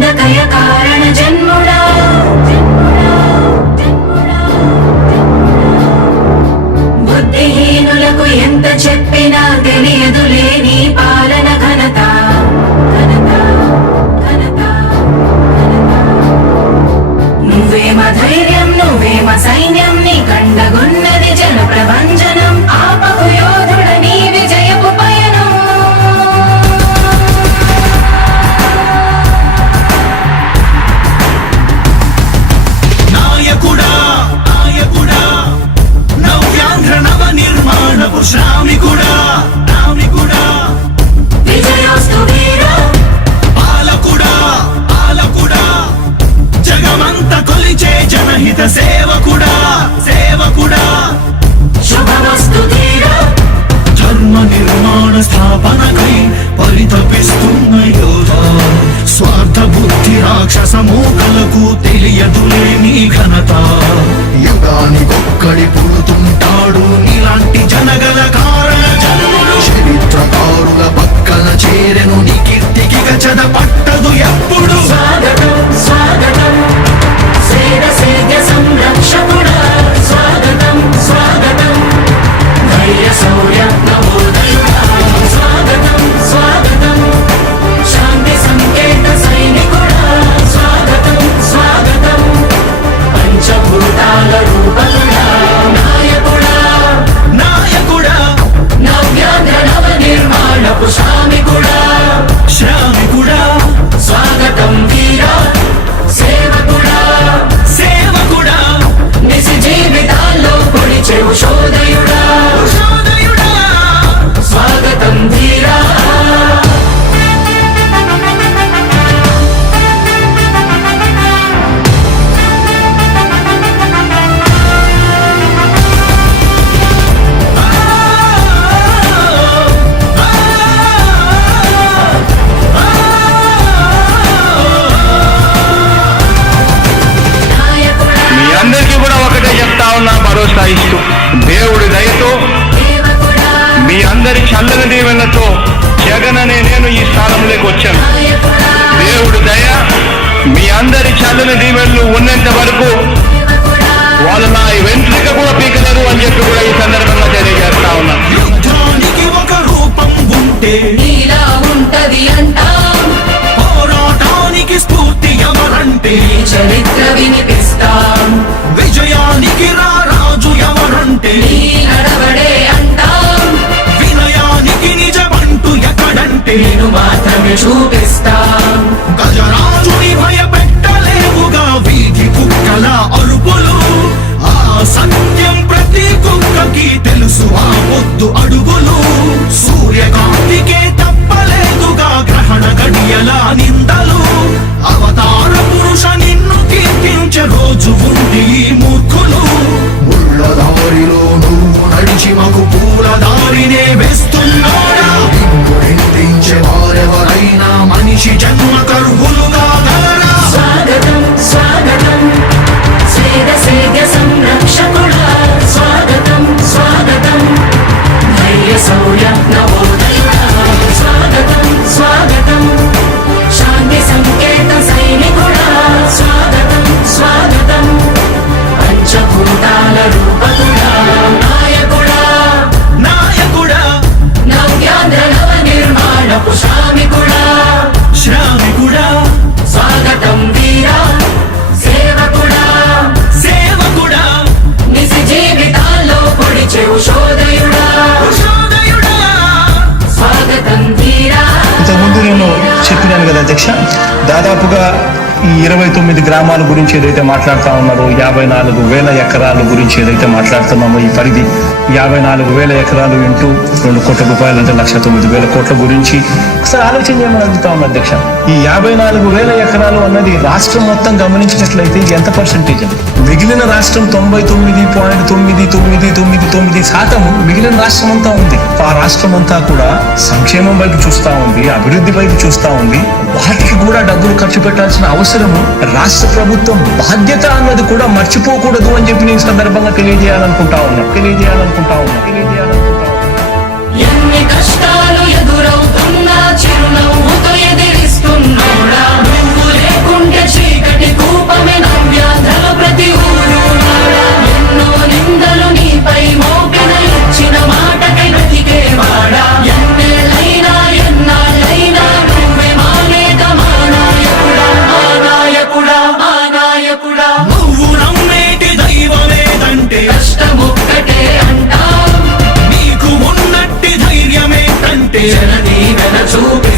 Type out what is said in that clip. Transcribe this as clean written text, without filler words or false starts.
నందకయ కారణ జన్ముడా బుద్ధిహీనులకు ఎంత చెప్పినా తెలియదులే నీ పాలన ఘనత నువ్వేమ ధైర్యం నువ్వేమ సైన్యం నీ కండగున్నది జన ప్రభంజనం ఆపకు యోధుడ నీ విజయపు పయనం నాయకుడా నాయకుడా నవ్యాంధ్ర నవ నిర్మాణపు శ్రామికుడా రామికుడా విజయోస్తు వీరా పాలకుడా పాలకుడా జగమంత కొలిచే జనహిత సేవకుడా సేవకుడా శుభమస్తు ధీరా ధర్మ నిర్మాణ స్థాపనకై పరితపిస్తున్న యోధా స్వార్థ బుద్ధి రాక్షస మూకలకు తెలియదులే నీ ఘనత యుగానికొక్కడి పుడుతుంటాడు నీలాంటి జనగల కారణ జన్ముడు చరిత్రకారుల పక్కన చేరెను నీ కీర్తికి గచద పట్టదు ఎప్పుడు స్వాగతం స్వాగతం సేద సేద్య సంరక్షకుడా స్వాగతం స్వాగతం ధైర్య శౌర్య నవోదయుడా స్వాగతం స్వాగతం శాంతి సంకేత సైనికుడా స్వాగతం స్వాగతం పంచభూతాల రూపకుడా నాయకుడా నాయకుడా నవ్యాంధ్ర నవ నిర్మాణపు శ్రామికుడా శ్రామికుడా స్వాగతం వీరా సేవకుడా సేవకుడా నిజ జీవితాల్లో పొడిచే ఉషోదయుడా ఉషోదయుడా స్వాగతం ధీరా నాయకుడా మీ అందరికీ కూడా ఒకటే చెప్తా ఉన్నా భరోసా ఇస్తూ దేవుడి దయతో సేవకుడా మీ అందరి చల్లని దీవెనతో జగన్ అనే నేను ఈ స్థానంలోకి వచ్చాను. నాయకుడా దేవుడి దయ మీ అందరి చల్లని దీవెనలు ఉన్నంత వరకు సేవకుడా వాళ్ళు నా వెంట్రిక కూడా పీకలేరు అని చెప్పి కూడా ఈ సందర్భంగా తెలియజేస్తా ఉన్నాను. యుద్ధానికి ఒక రూపం ఉంటే నీలా ఉంటది అంటాం పోరాటానికి స్ఫూర్తి ఎవరంటే ఈ చరిత్ర వినిపిస్తాం విజయానికి రారాజు ఎవరంటే నీ నడవడే అంటాం వినయానికి నిజమంటూ ఎక్కడంటే నేను మాత్రమే చూపిస్తాం గజరాజుని భయపెట్టలేవుగా వీధి కుక్కల అరుపులు ఆ సత్యం ప్రతి కుక్కకి తెలుసు ఆ పొద్దు అడుగులు సూర్యకాంతికే తప్పలేదుగా గ్రహణ గడియల నిందలు అవతార పురుష నిన్ను కీర్తించే రోజు ఉంది ఈ మూర్ఖులు ముళ్ళ దారిలో నువ్వు నడిచి మాకు పూల దారినే వేస్తున్నాడా నిన్ను నిందించే వారెవరైనా మనిషి జన్మ కరువులుగా గలరా స్వాగతం స్వాగతం సేద సేద్య సంరక్షకుడా స్వాగతం స్వాగతం ధైర్య శౌర్య నవోదయుడా స్వాగతం స్వాగతం శాంతి సంకేత సైనికుడా స్వాగతం స్వాగతం పంచభూతాల రూపకుడా నాయకుడా నాయకుడా నవ్యాంధ్ర నవ నిర్మాణపు శ్రామికుడా శ్రామికుడా స్వాగతం వీరా సేవకుడా సేవకుడా నిజ జీవితాల్లో పొడిచే ఉషోదయుడా ఉషోదయుడా స్వాగతం ధీరా ఇంతకుముందు నేను చెప్పినాను కదా అధ్యక్ష, దాదాపుగా ఈ 29 గ్రామాల గురించి ఏదైతే మాట్లాడుతూ ఉన్నారో 54,000 ఎకరాల గురించి ఏదైతే మాట్లాడుతున్నామో ఈ పరిధి 54,000 ఎకరాలు ఇంటూ 2 కోట్ల రూపాయలు అంటే 1,09,000 కోట్ల గురించి ఒకసారి ఆలోచన చేయమని అడుగుతా ఉన్నా అధ్యక్ష. ఈ 54,000 ఎకరాలు అన్నది రాష్ట్రం మొత్తం గమనించినట్లయితే ఇది ఎంత పర్సెంటేజ్ అని? మిగిలిన రాష్ట్రం 99.9999% మిగిలిన రాష్ట్రం అంతా ఉంది. ఆ రాష్ట్రం అంతా కూడా సంక్షేమం వైపు చూస్తా ఉంది, అభివృద్ధి వైపు చూస్తా ఉంది. వాటికి కూడా డబ్బులు ఖర్చు పెట్టాల్సిన అవసరము రాష్ట్ర ప్రభుత్వం బాధ్యత అన్నది కూడా మర్చిపోకూడదు అని చెప్పి నేను సందర్భంగా తెలియజేయాలనుకుంటా ఉన్నా. ఎన్ని కష్టాలు ఎదురవుతున్నా చిరునవ్వుతో ఎదిరిస్తున్నోడా నువ్వు వెన చూపి